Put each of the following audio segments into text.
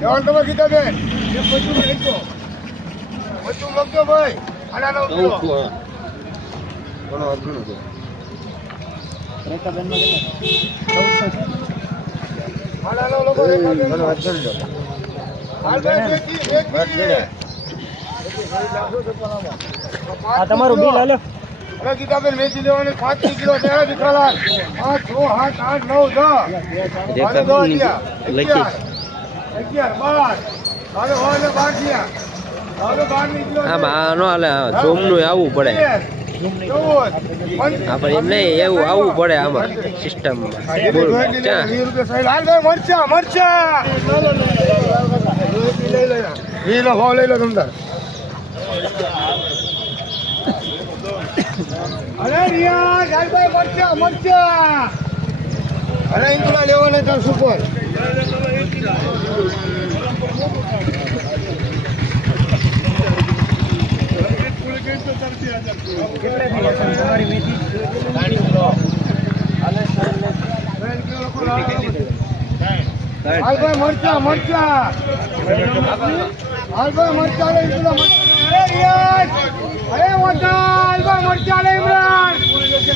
જવાન તમે કીધા બેન એ બધું લખજો બધું લખજો ભાઈ. આના લખજો આના નો લખો રેખાબેન નો. હાલ ભાઈ, બેટી, એક મિનિટ. આ તમારું બિલ હાલો. હવે ગીતાબેન વેચી દેવાની પાંચ કિલો તેરા વિકલાલ પાંચ છ સાત આઠ નવ દસ. અગિયાર બાર. હવે હોય બાર થયા. હાલે આવવું પડે. આપણે એમ નહીં એવું આવવું પડે આમાં સિસ્ટમમાં. મરચા મરચા. ઈ લો ભાવ લઈ લો તમ તાર. અરે ભાઈ મરચા મરચા. અરે લેવાના તાર સુપર. હાલ ભાઈ મરચા મરચા હાલ ભાઈ મરચા લે ઇંગુલા મરચા. અરે રિયાઝ! અરે મોટા, હાલ મરચા લે ઇમરાન હાલ ભાઈ મરચા મરચા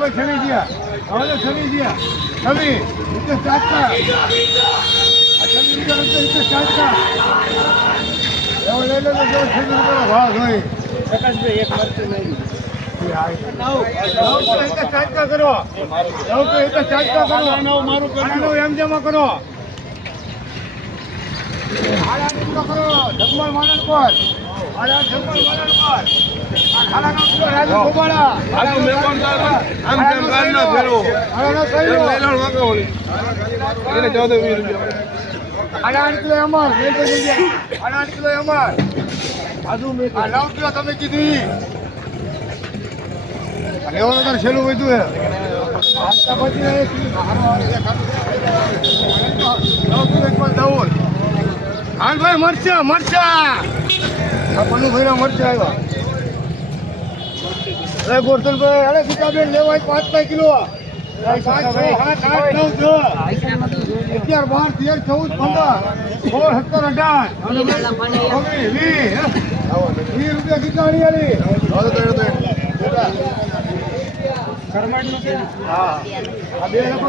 ભાઈ છવી ગયા. હવે તો છવ્વીસ થયા. છવ્વીસ, સિત્તેર, સાતસા. આ છવ્વીસ રૂપિયા લખજો, સિત્તેર, સાતસા. એવો લઈ લો તો જો રૂપિયાનો ભાવ કરો. નવ તો એક કરો. એમ જમા કરો. કરો. જગમલ માનન પર. જગમલ માનન પર. નો કિલો અમાર આઠ કિલો અમાર નવ કિલો તમે કીધી લેવાનું તારે છેલ્લું વધ્યું હે. હાલ ભાઈ, મરચા મરચા પન્નુ ભાઈના મરચા આવ્યા અરે ગોરધનભાઈ અરે ગીતાબેન લેવાય પાંચ પાંચ કિલો. અગિયાર, બાર, તેર, ચૌદ, પંદર, સોળ, સત્તર, અઢાર. વીસ રૂપિયા ગીતાણી આલી. હા. બે લોકો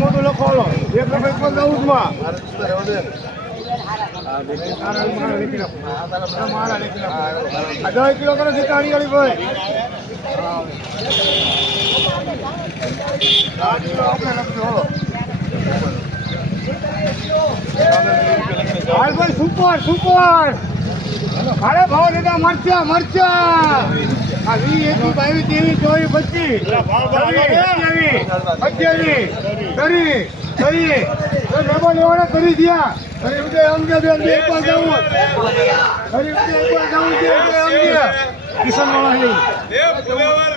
મોટું લખો એક લખો એક પણ દસ કિલો કરો સુપર સુપર ભાવ લીધા મરચા મરચા આ વી એકી બાવીસ ત્રેવીસ ચોવીસ પચીસ અઠ્યાવીસ કરી કરી તો ડબલ લેવાના કરી દ્યા. કરી ઉદય અંગે બેન બે એક વાર જવું કરી ઉદય એક વાર જવું છે ઉદય અંગે. કિશન વાળા નહીં.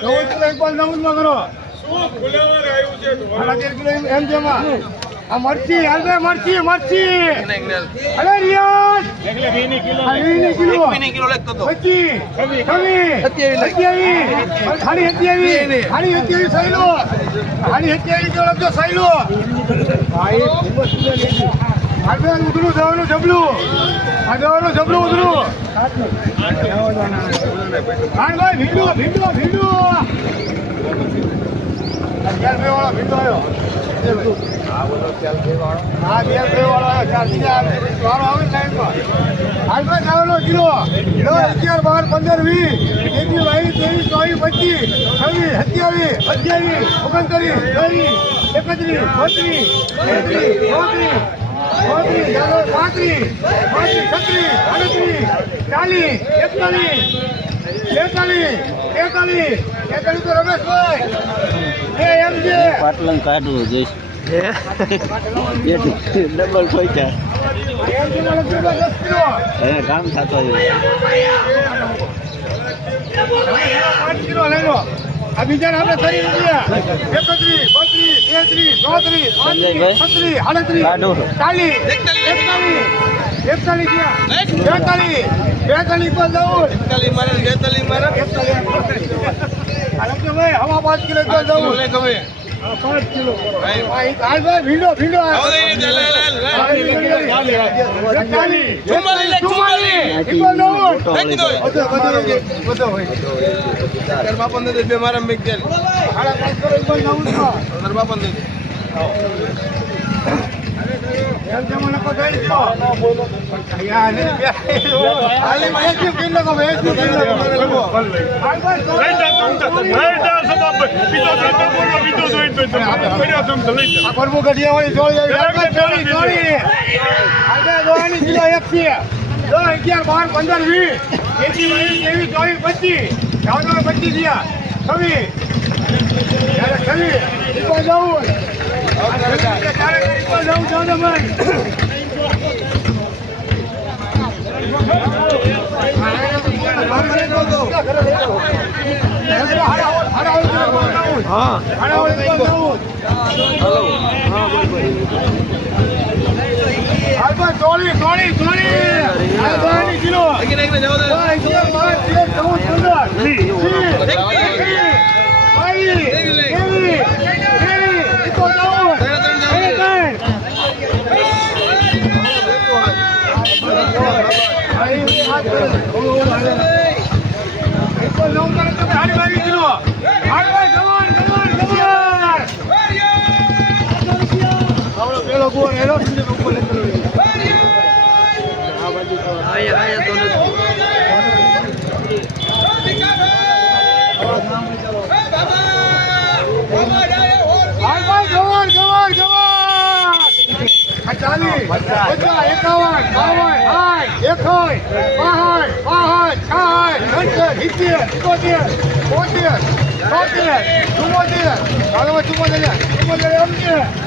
ચૌદ કિલો એક વાર જવું માં કરો. સાડા તેર કિલો એમ- એમ જેમાં આ મરચી હાલ ભાઈ મરચી મરચી. અરે રિયાઝ. એટલે 20 કિલો પચીસ. છવ્વીસ. સત્યાવીસ. ખાલી સત્યાવીસ. ખાલી સત્યાવીસ સહેલો ખાલી સત્યાવીસ જો લખજો હાલ ભાઈ ઉધરું દવાનું જબલું. આ દવાનું જબલું ઉધરું. હાડ ભાઈ ભીંડો ભીંડો ભીંડો. અગિયાર બે વાળો ભીંડો આવ્યો. હા બે બે વાળો આવ્યો ચાર બીજા વાળો આવે ચાવલો કિલો કિલો અગિયાર બાર પંદર વીસ એકવીસ બાવીસ ત્રેવીસ ચોવીસ પચીસ છવ્વીસ સત્યાવીસ અઠ્યાવીસ ઓગણત્રીસ ત્રીસ એકત્રીસ બત્રીસ તેત્રીસ ચોત્રીસ ચોત્રીસ ચાલો પાંત્રીસ પાંત્રીસ છત્રીસ આડત્રીસ ચાલીસ એકતાલીસ પાટલંગ કાઢવું જોઈશ ડબલ પૈસા એને કામ થતો બીજાને આપણે કરી એકત્રીસ બત્રીસ તેત્રીસ ચોત્રીસ પાંત્રીસ છત્રીસ આડત્રીસ ચાલીસ એકતાલીસ એકતાલીસ બેતાલીસ બેતાલીસ પર જવું એકતાલીસ મારે બેતાલીસ મારે. એકતાલીસ હવા પાંચ કિલો પર જવું ગમે પાંચ કિલો ભીંડો ભીંડો બાપન દે બે મારા મેક દે. બાપન દે અગિયાર બાર પંદર વીસ. એકવીસ બાવીસ ત્રેવીસ ચોવીસ પચીસ. ચૌદ પચીસ થયા. છવ્વીસ. છવ્વીસ. ચૌદ હા હા બોલ જવા દે ચાલી. બધા એકાવન, બાવન, આઠ એકોઈ બાહઠ બાહઠ છાહઠ સત્તર, સિત્તેર, સિત્તોતેર, બોતેર, છોતેર ચુમ્મોતેર ચુમ્મોતેર ચુમ્મોતેર અમતેર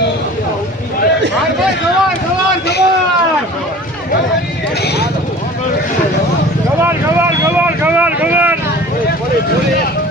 ગવાર ગવાર ગવાર ગવાર ગવાર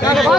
પંચાવન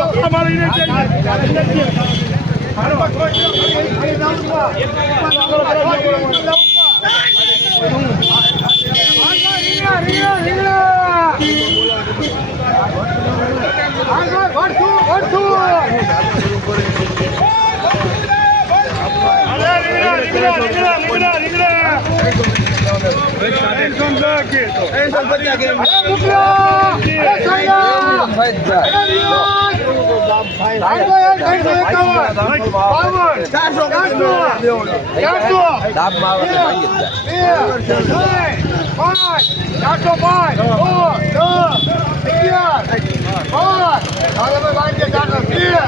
આ એકાવન એકાવન ગયા. ચારસો પાંચ અગિયાર બાર ચારસો તેર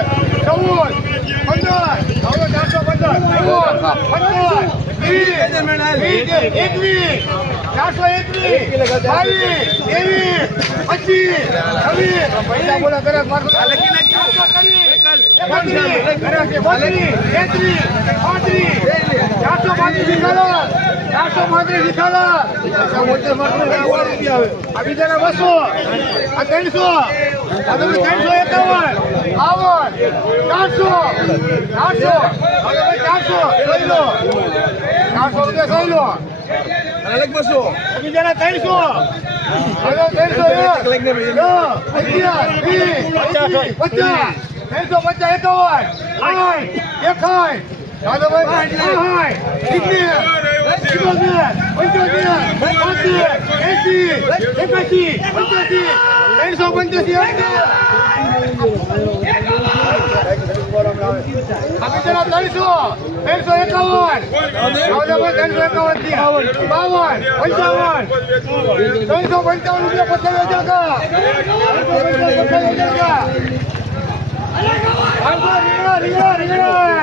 ચૌદ ચારસો એકવીસ બાવીસ ત્રેવીસ પચીસ છવ્વીસ બોલા કરે ચારસો પાંત્રીસ કલર ચારસો પાંત્રીસ કલર આ બીજાના બસો આ ત્રણસો આ તમે ત્રણસો એકાવન બાવન ચારસો ચારસો ચારસો લઈ લો ચારસો રૂપિયા લઈ લો બીજાના ત્રણસો ત્રણસો અગિયાર વીસ પચીસ ત્રણસો પચાસ એકાવન સાઠ એકાઠ દાદાભાઈ સાઠ સિત્તેર સિત્તોતેર પંચોતેર એસી એકાસી પંચ્યાસી ત્રણસો પંચ્યાસી આપીના ત્રણસો ત્રણસો એકાવન ત્રણસો એકાવન બાવન પંચાવન ત્રણસો પંચાવન રૂપિયા પચાસ હજાર રીંગણા રીંગણા રીંગણા રીંગણા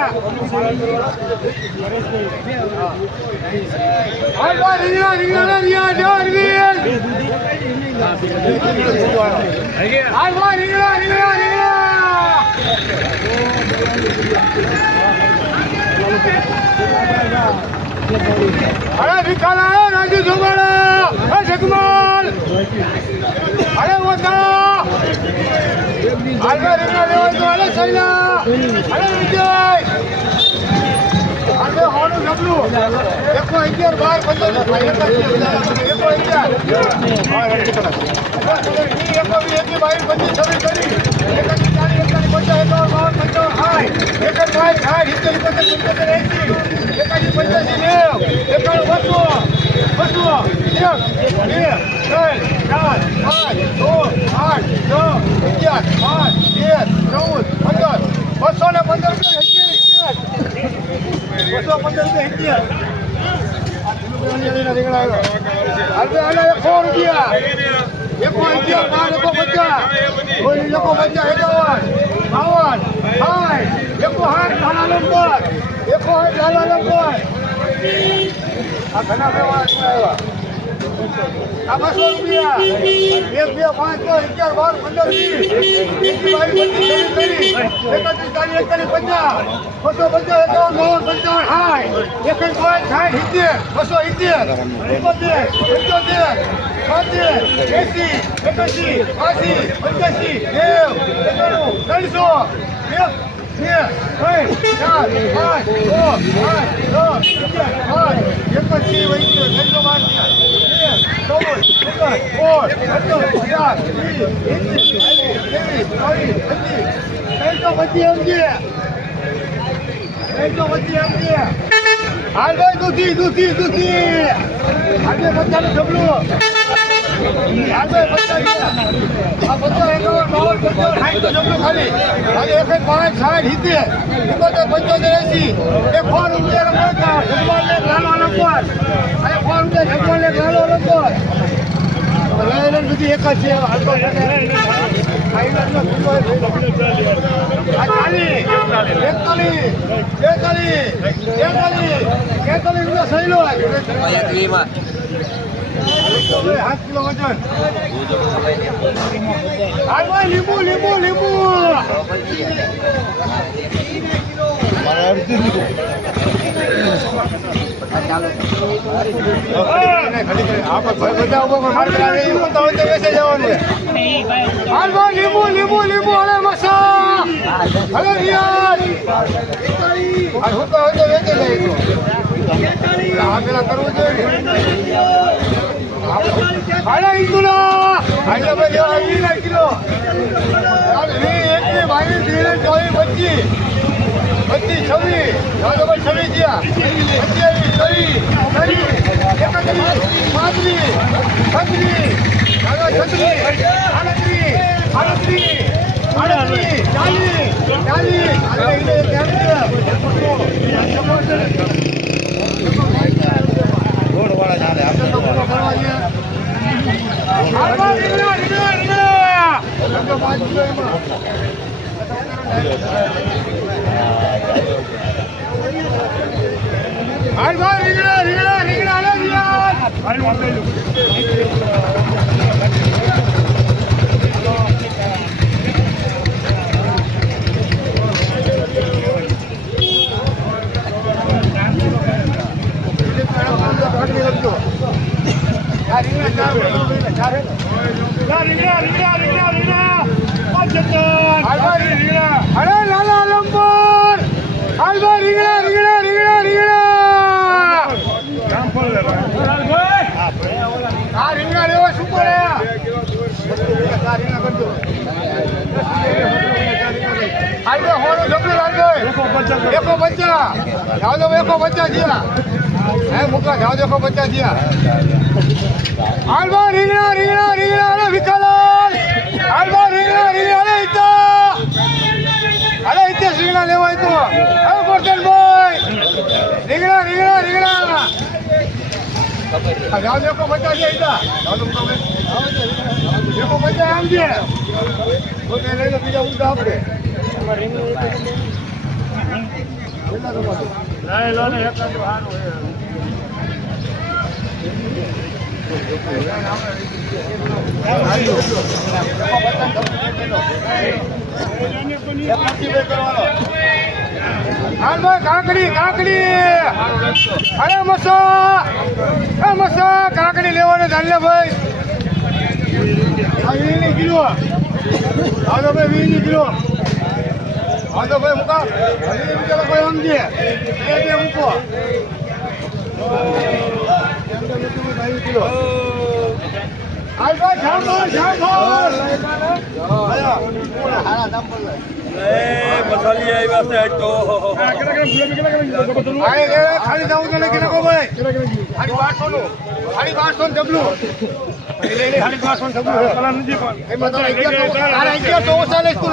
રીંગણા રીંગણા રીંગણા અરે વિકાલા રાજુ જોગાડા અરે જગમાલ અરે ઓછા. હાલવા રીંગણા લેવા તો અરે સૈલા અરે વિજય. આજે હોનું જબલું એકસો અગિયાર બાર પંદર એકસો અગિયાર. એકસો વીસ એકવી બાવીસ, પચીસ, છવ્વીસ કરી એકાજી ચાલીસ એકતાલીસ એકાવન બાવન પંચાવન સાઠ એકડ સાઠ સાઠ સિત્તેર પચાસ પંચોતેર એંસી એકાજી પંચ્યાસી નેવ એકાણું બસો બસો એક બે ત્રણ ચાર પાંચ છ આઠ છ અગિયાર બાર તેર ચૌદ પંદર બસો ને પંદર રૂપિયા બસો પંદર રૂપિયા હિંચિયા હવે આના એકસો રૂપિયા એકસો અગિયાર બાર એકસો પચાસ કોઈ લોકો પચાસ એકાવન બાવન સાઠ એકસો સાઠ નંબર એકસો સાઠ લાલા નંબર આ ઘણા વ્યવહાર આવ્યા આ બસો રૂપિયા. એક, બે, પાંચ, છ, અગિયાર, બાર, પંદર, વીસ. એકત્રીસ, ચાલીસ, એકતાલીસ, પચાસ. બસો પચાસ, એકાવન, બાવન પંચાવન સાઠ પાંચ સિત્તેર બસો સિત્તેર એકોતેર પંચોતેર છોતેર એસી એકાસી બાસી પંચ્યાસી નેવ એકાણું ત્રણસો એક બે ત્રણ ચાર પાંચ છ આઠ નવ પાંચ એક જ છે વહી ત્રણસો પાંચ ત્રણસો પચીસ સમજીએ ત્રણસો પચીસ સમજીએ હાલ ભાઈ દૂધી દૂધી દૂધી. આજે બધાને જબલું હાલ ભાઈ બધા આ બધા એકાવન બાવન પંચાવન સાઠ તો જબલું ખાલી. આજે એક પાંચ સાઠ સિત્તેર. એકોતેર પંચોતેર એસી ફોર રૂપિયા રમવા ભગવાન ને લાલો રમવા અને ફોર રૂપિયા ભગવાન ને લાલો લઈને બધી એક જ છે હાલ તો લીંબુ લીંબુ લીંબુ લીંબુ લીંબુ લીંબુ અરે મસા અરે આ હું તો હવે જાય આ પેલા કરવું જોઈએ હાડા ઈંદુલા હાડા ભાઈ લેવા વી ના કિલો હાલ વી એક બે બાવીસ ત્રેવીસ ચોવીસ પચીસ પચીસ છવી ચાલો છવી ગયા. સત્યાવીસ ત્રીસ એકત્રીસ પાંત્રીસ છત્રીસ ચાલો છત્રીસ આડત્રીસ આડત્રીસ આડત્રીસ ચાલીસ ચાલીસ. પાંચ કિલો એમાં. હાલ ભાઈ રીંગણા, રીંગણા, રીંગણા રીંગણા રીંગણા, રીંગણા. આ રીંગણા લેવા શું પડે? એકો પંચા. જાવ દો એકો પંચા થયા. હે મુકા જાવ દો એકો પંચા થયા. હાલ રીંગણા રીંગણા રીંગણા વિકાલાલ. હાલ રીંગણા રીંગણા. ઈતે રીંગણા લેવાય તો. આવો ગોરધન ભાઈ. રીંગણા રીંગણા રીંગણા. જાવ દેખો એકો પંચા થયા ઈતા જાવ દો મુકા ભાઈ. એકો પંચા આમ છે ઓકે લઈ લો બીજા ઉડા આપણે કેટલા તમારે? હાલભાઈ કાકડી કાકડી. અરે મસા એ મસા કાકડી લેવાને ચાલે ભાઈ. વીસની કિલો. તો ભાઈ વીસની કિલો. તો ભાઈ મૂકા. ભાઈ બે બે મૂકો. કિલો. ખાલી જાવું તો લેકે નાખો ભાઈ ખાલી બારસો નું ખાલી બારસો નું ડબલું ખાલી બારસો નું ડબલું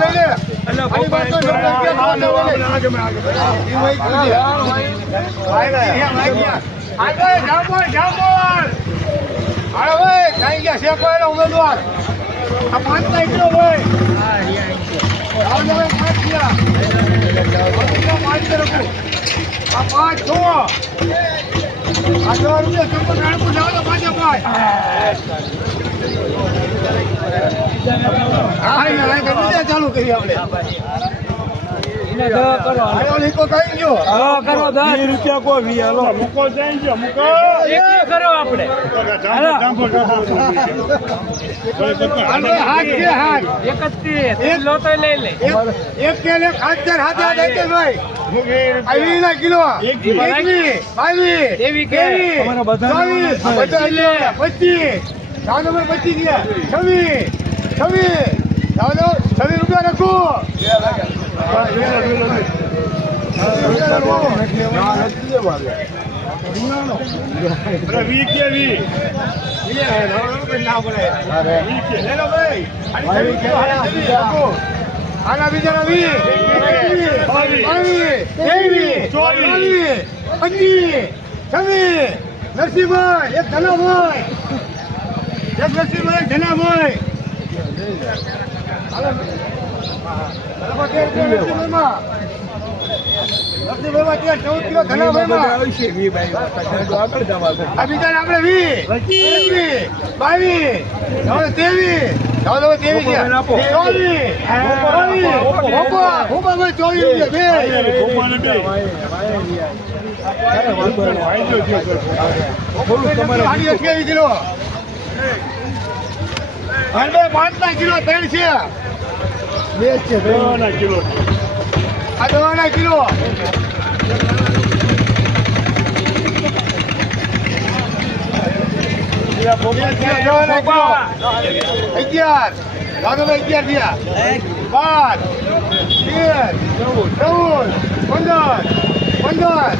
લે લે ગયું છે. ગયા. હાલો ભાઈ, કાંઈ ગયા શેકો એનો ઉમેદવાર આ પાંચ ના કિલો ભાઈ ભાઈ, પાંચ થયા. પાંચ રખું. આ પાંચ છો આ દસ રૂપિયા રાણપુર જાઓ તો પાંચે પાંચ હા ચાલુ કરીએ આપણે કઈ ગયો વીસ રૂપિયા કોઈ વી હાલો મૂકો જાય છે મૂકો કરો આપણે. પચીસ ગયા. છવ્વીસ છવ્વીસ. ચાલો છવ્વીસ રૂપિયા રાખો. આના બીજાના વીસ એકવીસ, બાવીસ ત્રેવીસ ચોવીસ પચીસ છવ્વીસ નરસિંહભાઈ એક ધનાભાઈ એક નરસિંહભાઈ ધનાભાઈ હાલો. કિલો નરસિંહભાઈમાં. નરસિંહભાઈમાં કિલો. ત્રણ છે. બે છે આ દવાના કિલો. દવાના કિલો. અગિયાર. દાદાભાઈ અગિયાર થયા. બાર. તેર. ચૌદ. પંદર. પંદર.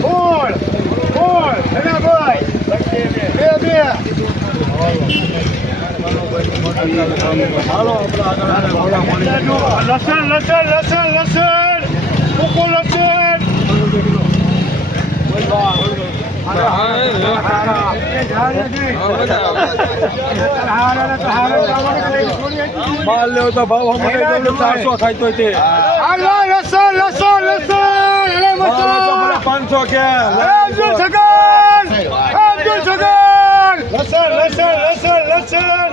સોળ. સોળ. ધનાભાઈ બે બે. લસણ લસણ લસણ લસણ. મૂકો લસણ માલ લેવો તો ભાવ અમારે ચારસો થાય તો તે લસણ લસણ લસણ અરે મસણ પાંચસો કે અબ્દુલ સગન અબ્દુલ સગન લસણ લસણ લસણ લસણ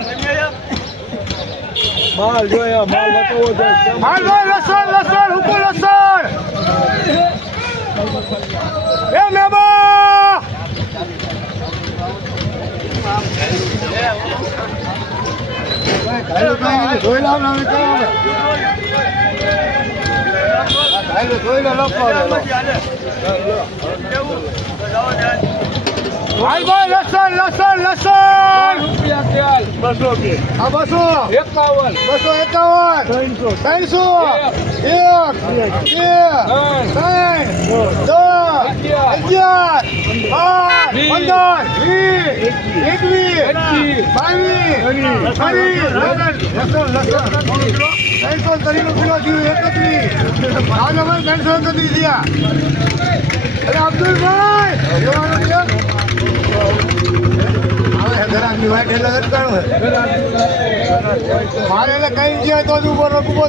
માલ જોયા માલ બતાવો માલ લસણ લસણ એ મેબા ધોઈ લાવ ધોઈ લો લખો લસણ લસણ લસણ! બસો આ બસો. એકાવન. બસો એકાવન. ત્રણસો. એક બે ત્રણ દસ અગિયાર બાર પંદર વીસ એકવીસ બાવીસ ત્રીસ લસણ લસણ. ત્રણસો ત્રીસ કિલો થયું એકત્રીસ. આ નંબર ત્રણસો એકત્રીસ થયા. અરે અબ્દુલભાઈ જોવાનું છે હવે ઘરાકની વાઈટ એટલે અટકાણું મારે એટલે કઈ ગયા તો જ ઊભો રહો, ઊભો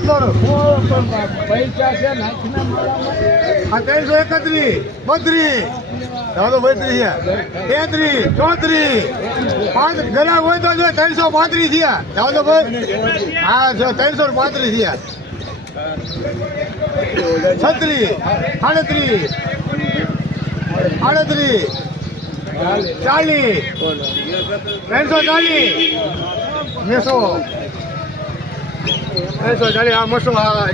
ત્રણસો એકત્રીસ, બત્રીસ ચાલો બત્રીસ તેત્રીસ, ચોત્રીસ. પાંચ ઘણા હોય તો ત્રણસો પાંત્રીસ થયા ચાલો ભાઈ હા, જો ત્રણસો પાંત્રીસ થયા છત્રીસ, આડત્રીસ આડત્રીસ. ચાલીસ ત્રણસો ચાલીસ મેસો ત્રણસો ચાલીસ આ મસો હા.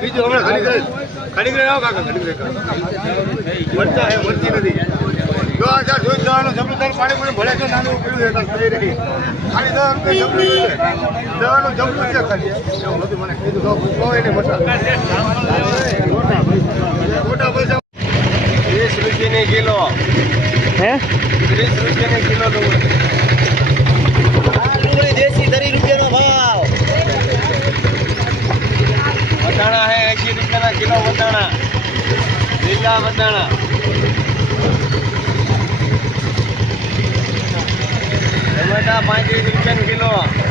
બીજું હમણાં ઘડી ઘડી ખાલી કાકા ઘડી વળતા હે નથી જો હજાર જોઈ જવાનું જબલું પાણી મને ભળે છે નાનું પીળું છે રહી. ખાલી દવાનું રૂપિયા જબલું છે. દવાનું જબલું છે ખાલી. એવું બધું મને કીધું તો કહો એને મોટા પૈસા. વીસ રૂપિયાની કિલો. હે? ત્રીસ રૂપિયાની કિલો ડુંગળી વટાણા હે એસી રૂપિયાના કિલો વટાણા લીલા વટાણા બટા પાંત્રીસ રૂપિયાનું કિલો.